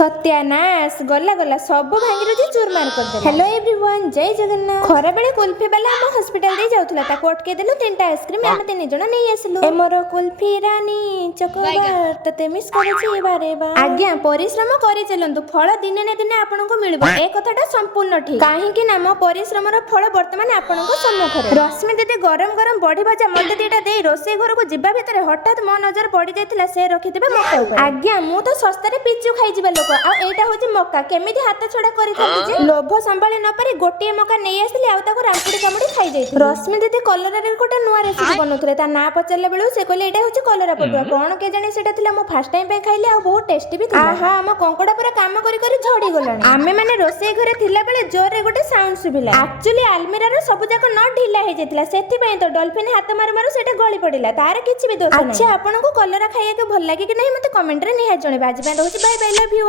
सत्यानाश गला गला सब भांगी चूरमार कर। हेलो एवरीवन, जय जगन्नाथ। खरा बेले कुल्फी वाला हम हॉस्पिटल दे जाउथला ताको अटके देलु तीनटा आइसक्रीम हम तीन जण नै आसलु। ए मोर कुल्फी रानी चकोबार तते मिस करछि बारे बा। आज्ञा परिश्रम करि चलंतु, फल दिने ने दिने आपनको मिलबो। ए कथाटा संपूर्ण ठीक, काहे कि नाम परिश्रमर फल वर्तमान आपनको सम्मुखरे। रश्मि दीदी गरम गरम बड़ी भजा मते दीटा दे रोसे घर को जिबा भितरे हठात मो नजर पड़ी जायतिला से रखिथिबे मक्का ऊपर। आज्ञा मु तो सस्तारे पिचू खाइ जिबा लोक आ एटा होची मक्का केमिति हाथ छडा करि थांती जे लोभ संभाळी न पारी गोटिए मक्का नै आसली आ ताको रांपुडी कामुडी खाइ जाय। रश्मि दीदी कलरा रे कोटा नुवा रेसिपी बनउथले ता ना पचरला बेलु से कहले एटा होची कलरा पटुआ कोन के जाने सेटा थिला मो फर्स्ट टाइम पे खाइले आ बहुत टेस्टी भी थिला। आहा हम कंकड़ा पूरा काम करि करि झडी गलानी। आमे माने रोसे घरे थिला बेले जोर रे गोटे साउंड सुबिला। एक्चुअली अलमीरा रो सब जाक नट ढिला हे जेतिला सेथि पय तो डॉल्फिन हाथ मारू मारू सेटा गळी पडिला तार किछि भी दोष नै। अच्छा आपनको कलरा खाइया के भल लागे कि नै मते कमेंट रे निहा जणे बाजी पे रहउची। Bye bye, love you.